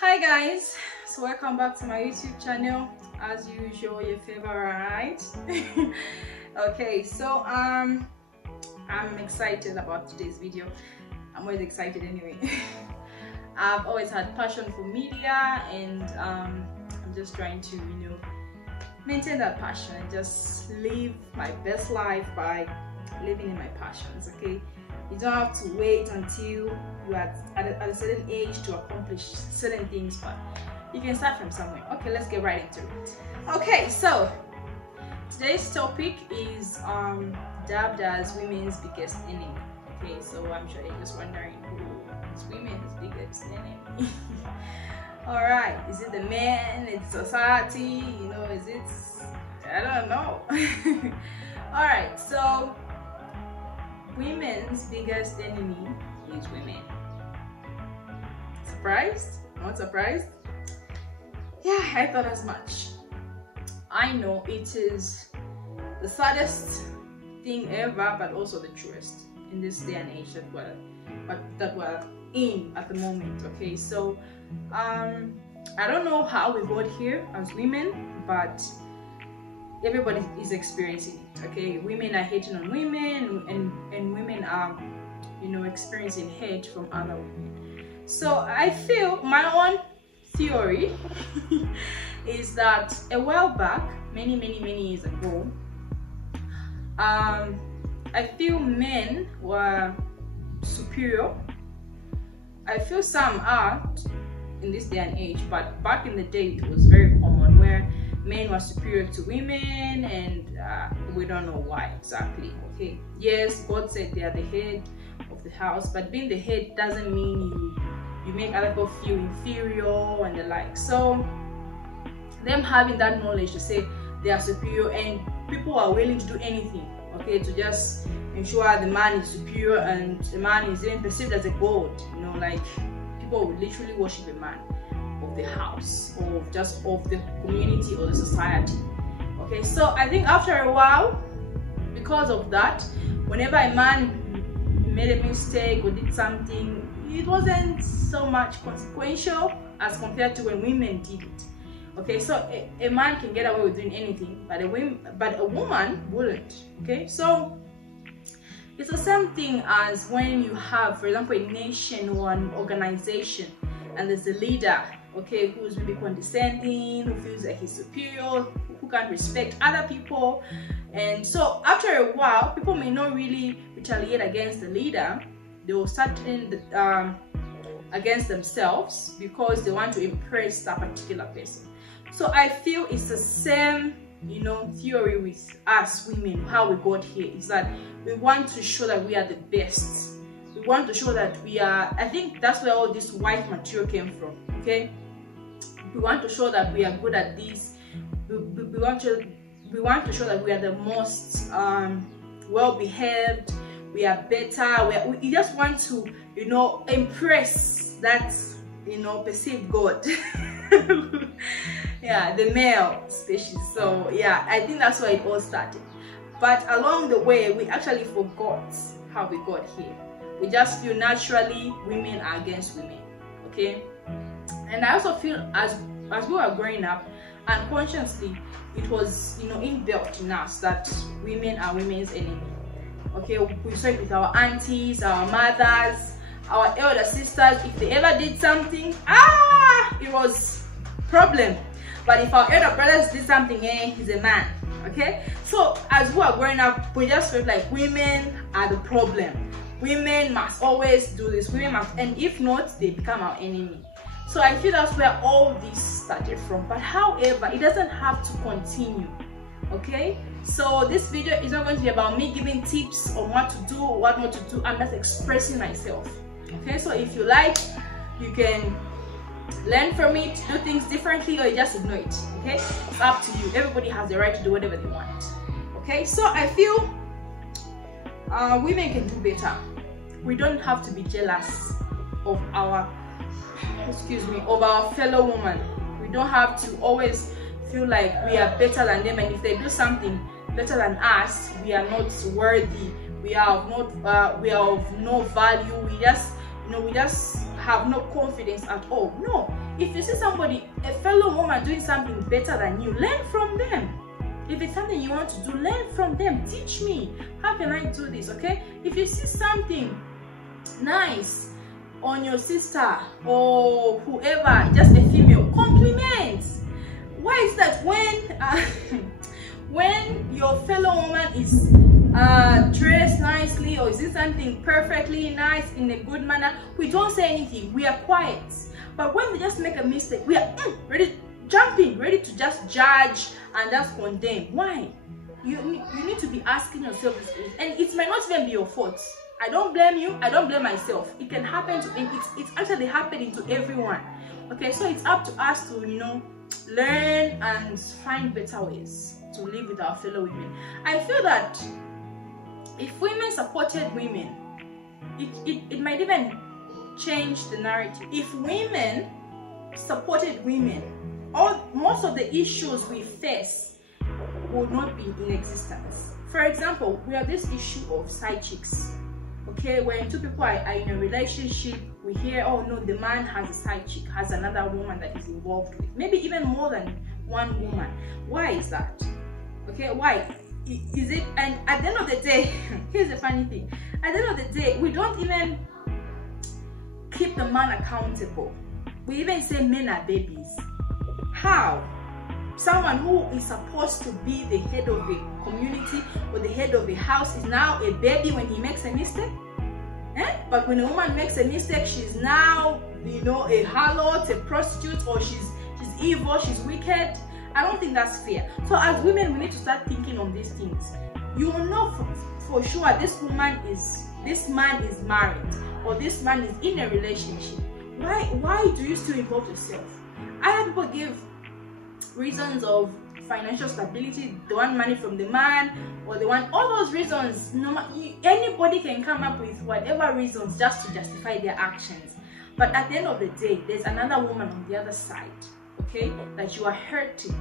Hi guys, so welcome back to my YouTube channel. As usual, your favorite. Okay, so I'm excited about today's video. I'm always excited anyway. I've always had passion for media, and I'm just trying to maintain that passion and just live my best life by living in my passions. Okay, you don't have to wait until you are at a certain age to accomplish certain things, but you can start from somewhere. Okay, let's get right into it. Okay, so today's topic is dubbed as women's biggest enemy. Okay, so I'm sure you're just wondering who is women's biggest enemy. All right, is it the men? It's society? Is it? I don't know. All right, so women's biggest enemy is women. Surprised? Not surprised? Yeah, I thought as much. I know it is the saddest thing ever, but also the truest in this day and age that we're in at the moment. Okay, so I don't know how we got here as women, but everybody is experiencing it. Okay, women are hating on women, and women are experiencing hate from other women. So I feel my own theory is that a while back, many years ago, I feel men were superior. I feel some are in this day and age, but back in the day it was very common where men were superior to women, and we don't know why exactly. Okay, yes, God said they are the head of the house, but being the head doesn't mean you make other people feel inferior and the like. So them having that knowledge to say they are superior, and people are willing to do anything, okay, to just ensure the man is superior and the man is even perceived as a god. Like people would literally worship a man of the house, or just of the community or the society. Okay, so I think after a while, because of that, whenever a man made a mistake or did something, it wasn't so much consequential as compared to when women did it. Okay, so a man can get away with doing anything, but a woman wouldn't. Okay, so it's the same thing as when you have, for example, a nation or an organization, and there's a leader, okay, who's really condescending, who feels like he's superior, who can't respect other people. And so after a while, people may not really retaliate against the leader. They will start against themselves because they want to impress that particular person. So I feel it's the same theory with us women. How we got here is that we want to show that we are the best. We want to show that we are, I think that's where all this white material came from. Okay, we want to show that we are good at this. We want to show that we are the most well behaved, we are better, we just want to impress that perceived god. Yeah, the male species. So yeah, I think that's where it all started. But along the way, we actually forgot how we got here. We just feel naturally women are against women. Okay, and I also feel as we were growing up, unconsciously it was inbuilt in us that women are women's enemy. Okay, we saw it with our aunties, our mothers, our elder sisters. If they ever did something, it was problem. But if our elder brothers did something, he's a man. Okay, so as we are growing up, we just felt like women are the problem. Women must always do this. Women must, and if not, they become our enemy. So I feel that's where all this started from. But however, it doesn't have to continue. Okay, so this video is not going to be about me giving tips on what to do or what not to do. I'm just expressing myself. Okay, so if you like, you can learn from it, do things differently, or you just ignore it. Okay, it's up to you. Everybody has the right to do whatever they want. Okay, so I feel women can do better. We don't have to be jealous of our fellow woman. We don't have to always feel like we are better than them, and if they do something better than us, we are not worthy. We are of no value. We just have no confidence at all. No. If you see somebody, a fellow woman doing something better than you, learn from them. If it's something you want to do, learn from them. Teach me. How can I do this? Okay? If you see something nice on your sister or whoever, just a female, compliment. Why is that when your fellow woman is dressed nicely or is something perfectly nice in a good manner, we don't say anything, we are quiet. But when they just make a mistake, we are ready to just judge and just condemn. Why? You need to be asking yourself this, and it might not even be your fault. I don't blame you, I don't blame myself. It can happen to, and it's actually happening to everyone. Okay, so it's up to us to, you know, learn and find better ways to live with our fellow women. I feel that if women supported women, it might even change the narrative. If women supported women, most of the issues we face would not be in existence. For example, we have this issue of side chicks. Okay, when two people are in a relationship, we hear, oh no, the man has a side chick, has another woman that he's involved with, maybe even more than one woman. Why is that? Okay, why is it? And at the end of the day, here's the funny thing, at the end of the day, we don't even keep the man accountable. We even say men are babies. How? Someone who is supposed to be the head of a community or the head of a house is now a baby when he makes a mistake? But when a woman makes a mistake, she's now, you know, a harlot, a prostitute, or she's evil, she's wicked. I don't think that's fair. So as women, we need to start thinking on these things. You will know for sure this man is married, or this man is in a relationship. Why do you still involve yourself? I have people give reasons of financial stability, they want money from the man, or they want all those reasons. Anybody can come up with whatever reasons just to justify their actions. But at the end of the day, there's another woman on the other side, okay, that you are hurting.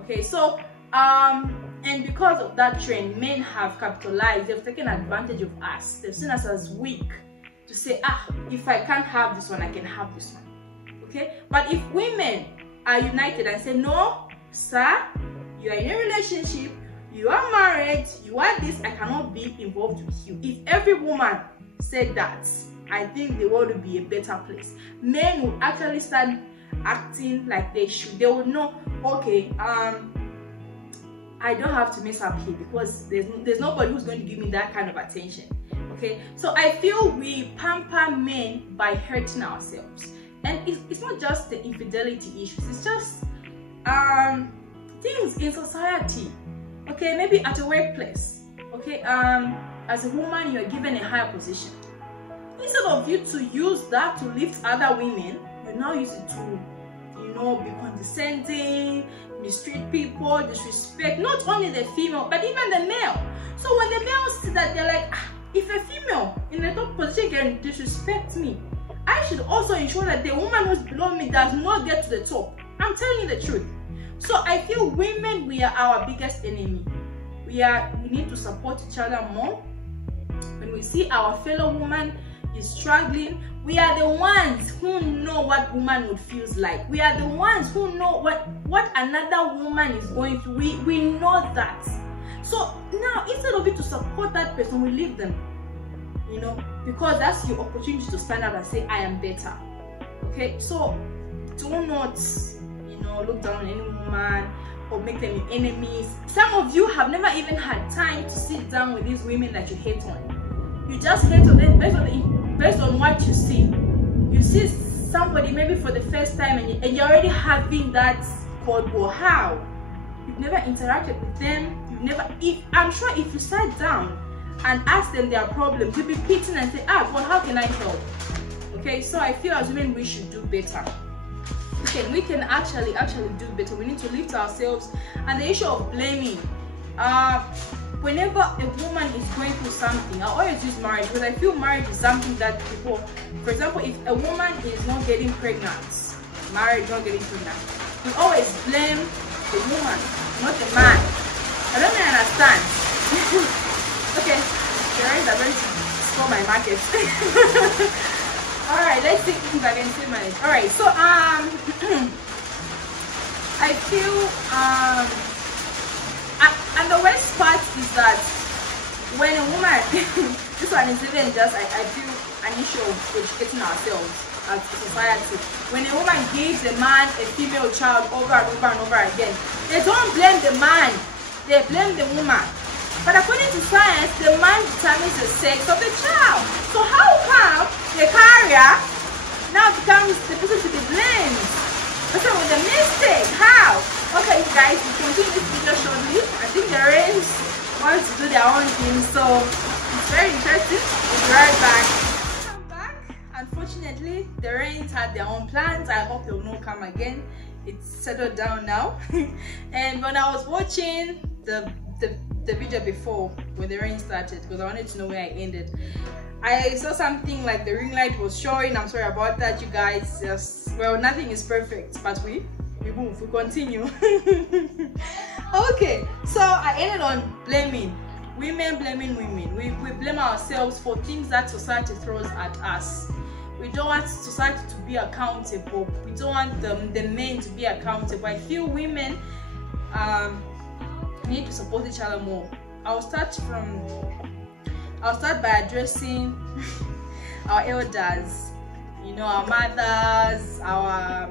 Okay, so and because of that trend, men have capitalized, they've taken advantage of us, they've seen us as weak, to say, if I can't have this one, I can have this one. Okay, but if women are united and say, no sir, you are in a relationship, you are married, you are this, I cannot be involved with you. If every woman said that, I think the world would be a better place. Men would actually start acting like they should. They would know, okay, I don't have to mess up here because there's nobody who's going to give me that kind of attention. Okay, so I feel we pamper men by hurting ourselves. And it's not just the infidelity issues, it's just things in society. Okay, maybe at a workplace. Okay, as a woman, you are given a higher position. Instead of you to use that to lift other women, you now use it to, you know, be condescending, mistreat people, disrespect not only the female but even the male. So when the male see that, they're like, if a female in a top position can disrespect me, I should also ensure that the woman who's below me does not get to the top. I'm telling you the truth. So I feel women, we are our biggest enemy. We need to support each other more. When we see our fellow woman is struggling, we are the ones who know what womanhood feels like. We are the ones who know what another woman is going through. We know that. So now, instead of it to support that person, we leave them. You know, because that's your opportunity to stand up and say, I am better. Okay, so do not, you know, look down on any woman or make them your enemies. Some of you have never even had time to sit down with these women that you hate on. You just hate on them based on what you see. You see somebody maybe for the first time and you're already having that Cold War. How? You've never interacted with them. I'm sure if you sat down and ask them their problems, you'll be pitying and say, well, how can I help? Okay, so I feel as women we should do better. We can actually do better. We need to lift ourselves. And the issue of blaming, whenever a woman is going through something, I always use marriage because I feel marriage is something that people, for example, if a woman is not getting pregnant, marriage not getting pregnant, we always blame the woman, not the man. I don't really understand. Okay, the rest are going to score my market. All right, let's see if I can still manage. All right, so I feel and the worst part is that when a woman this one is even just I feel an issue of educating ourselves as a society. When a woman gives a man a female child over and over and over again, they don't blame the man, they blame the woman. But according to science, the man determines the sex of the child. So how come the carrier now becomes the person to be blamed? Person with a mistake? How? Okay, guys, we continue this video shortly. I think the Rains want to do their own thing, so it's very interesting. We'll be right back. Come back. Unfortunately, the Rains had their own plans. I hope they will not come again. It's settled down now. And when I was watching the video before when the rain started, because I wanted to know where I ended, I saw something like the ring light was showing. I'm sorry about that, you guys. Just, well, nothing is perfect, but we move, we continue. Okay, so I ended on blaming women. We blame ourselves for things that society throws at us. We don't want society to be accountable. We don't want the men to be accountable. I feel women need to support each other more. I'll start by addressing our elders, you know, our mothers, our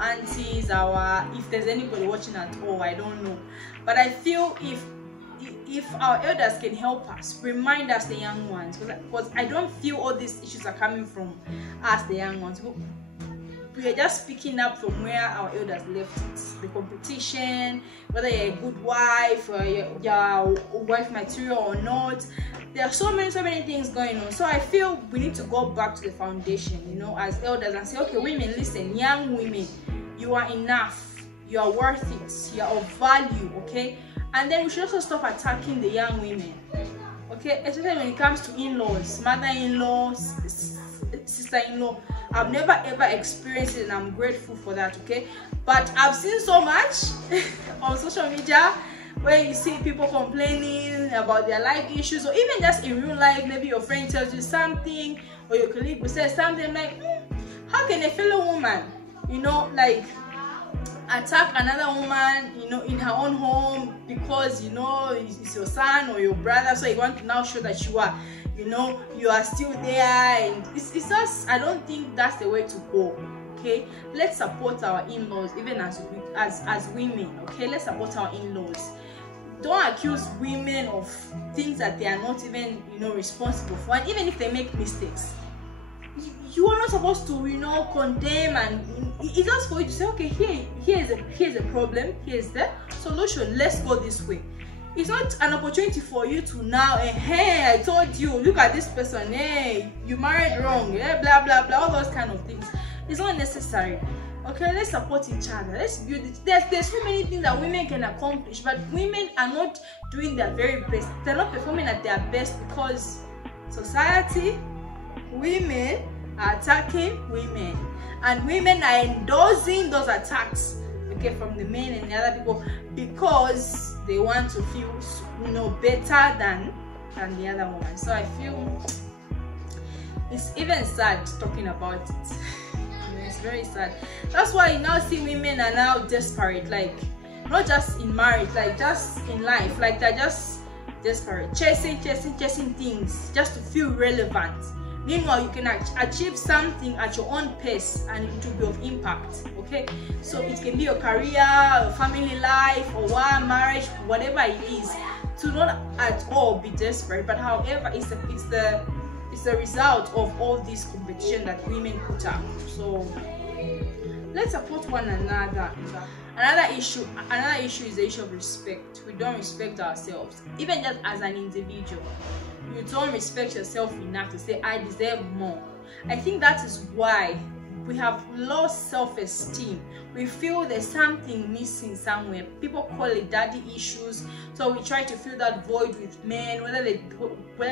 aunties, if there's anybody watching at all, I don't know. But I feel if our elders can help us, remind us, the young ones, because I don't feel all these issues are coming from us, the young ones. We are just picking up from where our elders left it. The competition, whether you're a good wife or you're wife material or not. There are so many things going on. So I feel we need to go back to the foundation, you know, as elders, and say, okay, women, listen, young women, you are enough, you are worth it, you are of value, okay? And then we should also stop attacking the young women, okay? Especially when it comes to in-laws, mother-in-law, sister-in-law. I've never ever experienced it, and I'm grateful for that, okay? But I've seen so much on social media where you see people complaining about their life issues, or even just in real life. Maybe your friend tells you something, or your colleague will say something like, how can a fellow woman, you know, like attack another woman, you know, in her own home because, you know, it's your son or your brother, so you want to now show that you are, you know, you are still there. And it's just, I don't think that's the way to go, okay? Let's support our in-laws, even as women, okay? Let's support our in-laws. Don't accuse women of things that they are not even, you know, responsible for. And even if they make mistakes, you are not supposed to, you know, condemn. And it's just for you to say, okay, here's a problem, here's the solution, let's go this way. It's not an opportunity for you to now, hey, I told you, look at this person, hey, you married wrong, yeah, blah blah blah, all those kind of things. It's not necessary. Okay, let's support each other. Let's build it. There's so many things that women can accomplish, but women are not doing their very best. They're not performing at their best because society, women are attacking women, and women are endorsing those attacks, okay, from the men and the other people, because they want to feel, you know, better than the other woman. So I feel it's even sad talking about it. It's very sad. That's why you now see women are now desperate, like not just in marriage, like just in life, like they're just desperate, chasing things just to feel relevant. Meanwhile, you can achieve something at your own pace and it will be of impact, okay? So it can be your career, your family life, or one marriage, whatever it is. To not at all be desperate, but however, it's the result of all this competition that women put up. So let's support one another. Another issue is the issue of respect. We don't respect ourselves, even just as an individual. You don't respect yourself enough to say, I deserve more. I think that is why we have lost self-esteem. We feel there's something missing somewhere. People call it daddy issues. So we try to fill that void with men, whether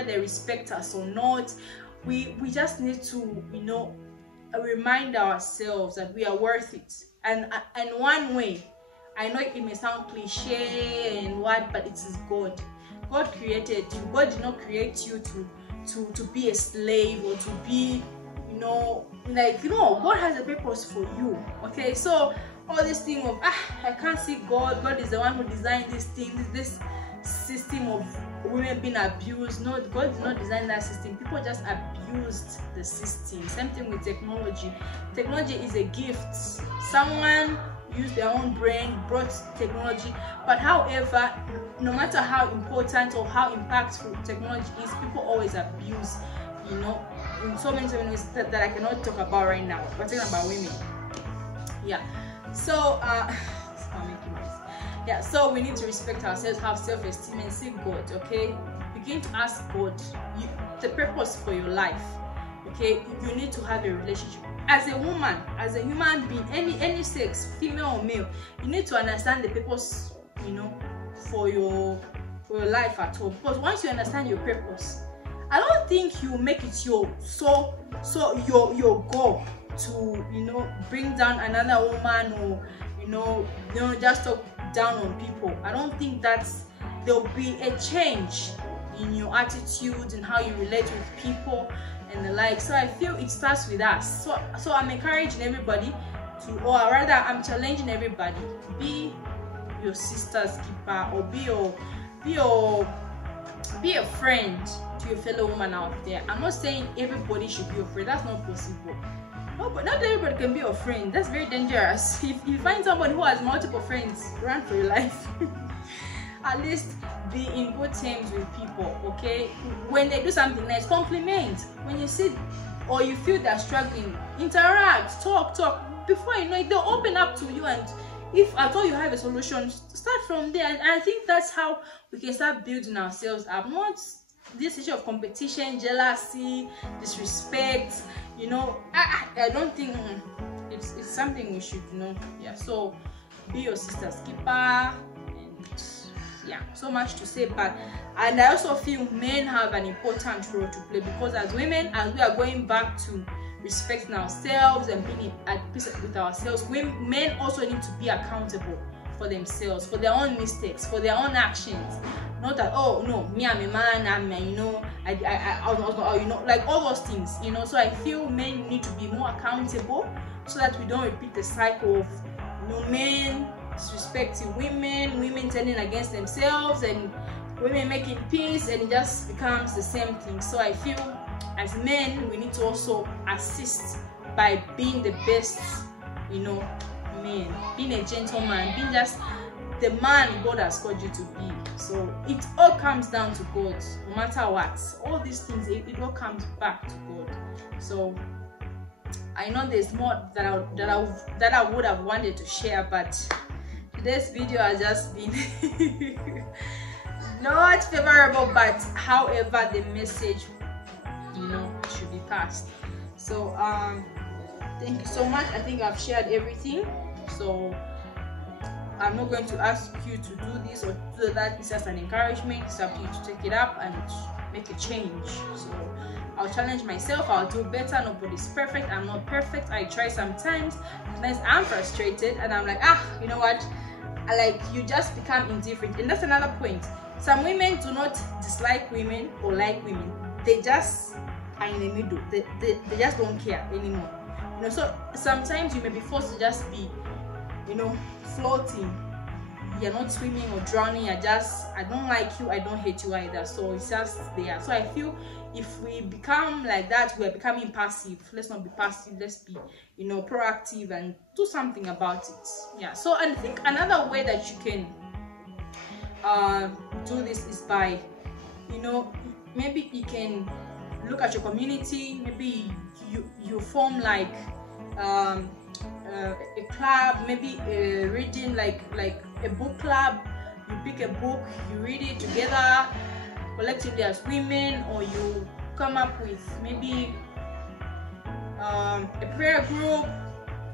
they respect us or not. We just need to, you know, remind ourselves that we are worth it. And one way, I know it may sound cliche and what, but it is God. God created you. God did not create you to be a slave or to be God has a purpose for you. Okay, so all this thing of I can't see God is the one who designed this thing, this system of women being abused. No, God did not design that system. People just abused the system. Same thing with technology. Technology is a gift. Someone used their own brain, brought technology, but however, no matter how important or how impactful technology is, people always abuse, in so many ways that I cannot talk about right now. We're talking about women. Yeah, so so we need to respect ourselves, have self-esteem, and seek God. Okay, begin to ask God the purpose for your life. Okay, you need to have a relationship as a woman, as a human being, any sex, female or male. You need to understand the purpose, for your life at all. Because once you understand your purpose, I don't think you make it your goal to bring down another woman, or just talk down on people. I don't think there'll be a change in your attitude and how you relate with people and the like. So I feel it starts with us. So I'm encouraging everybody to, or rather I'm challenging everybody, be your sister's keeper, or be a friend to your fellow woman out there. I'm not saying everybody should be your friend. That's not possible. No, but not everybody can be your friend. That's very dangerous. If you find somebody who has multiple friends, run for your life. At least be in good terms with people. Okay, when they do something nice, compliment. When you see or you feel they're struggling, interact, talk. Before you know it, they'll open up to you, and if at all you have a solution, start from there. And I think that's how we can start building ourselves up. Not this issue of competition, jealousy, disrespect. I don't think it's something we should Yeah, so be your sister's keeper, and so much to say. And I also feel men have an important role to play, because as women, as we are going back to respecting ourselves and being at peace with ourselves, men also need to be accountable for themselves, for their own mistakes, for their own actions. Not that, oh no, me, I'm a man, like all those things, So I feel men need to be more accountable, so that we don't repeat the cycle of men disrespecting women turning against themselves, and women making peace, and it just becomes the same thing. So I feel as men, we need to also assist by being the best, men, being a gentleman, being just the man God has called you to be. So it all comes down to God, no matter what. All these things, it all comes back to God. So I know there's more that I would have wanted to share, but today's video has just been not favorable, but however the message should be passed. So thank you so much. I think I've shared everything, so I'm not going to ask you to do this or do that. It's just an encouragement. It's up to you to take it up and make a change. So I'll challenge myself. I'll do better. Nobody's perfect. I'm not perfect. I try sometimes. Sometimes I'm frustrated and I'm like, you know what? You just become indifferent. And that's another point. Some women do not dislike women or like women. They just are in the middle. They just don't care anymore. So sometimes you may be forced to just be, floating. You're not swimming or drowning. You're just, I don't like you, I don't hate you either. So it's just there. So I feel if we become like that, we're becoming passive. Let's not be passive. Let's be, proactive and do something about it. Yeah. So I think another way that you can do this is by, maybe you can look at your community. Maybe you form like a club, maybe reading like a book club. You pick a book, you read it together collectively as women, or you come up with maybe a prayer group,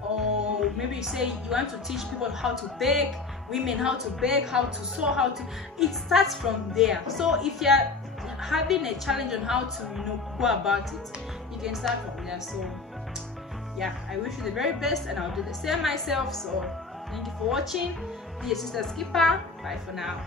or maybe you say you want to teach people how to bake, women how to bake, how to sew, it starts from there. So if you're having a challenge on how to go about it, you can start from there. So yeah, I wish you the very best, and I'll do the same myself. So thank you for watching. Be your sister's keeper. Bye for now.